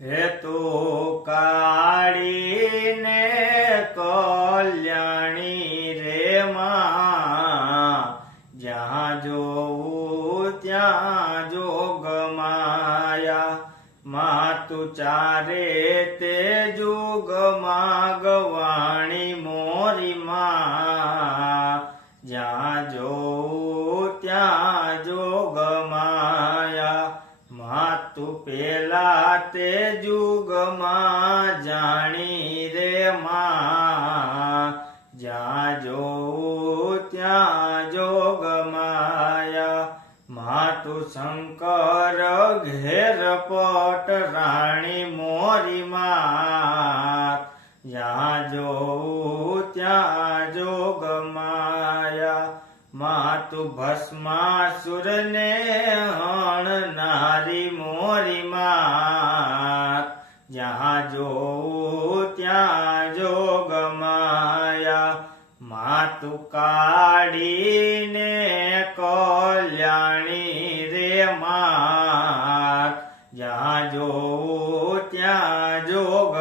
હેતુ કાળીને કલ્યાણી રે માં, જ્યાં જોવું ત્યાં જોગમાયા. માતું ચારે તે જુગમાં ગવાણી મોરી માં, જ્યાં જોવું ત્યાં જોગમાયા. માતું પેલા તે જુગમાં જાણી રે માં, જ્યાં જોવું ત્યાં જોગમાયા. માતું શંકર ઘેર પટ રાણી મોરી માં, જ્યાં જોવું ત્યાં જોગમાયા. માતું ભસ્માસુરને હણનારી મોરી માં, જ્યાં જોવું ત્યાં જોગમાયા. માતું કાળીને કલ્યાણી રે માં, જ્યાં જોવું ત્યાં જોગ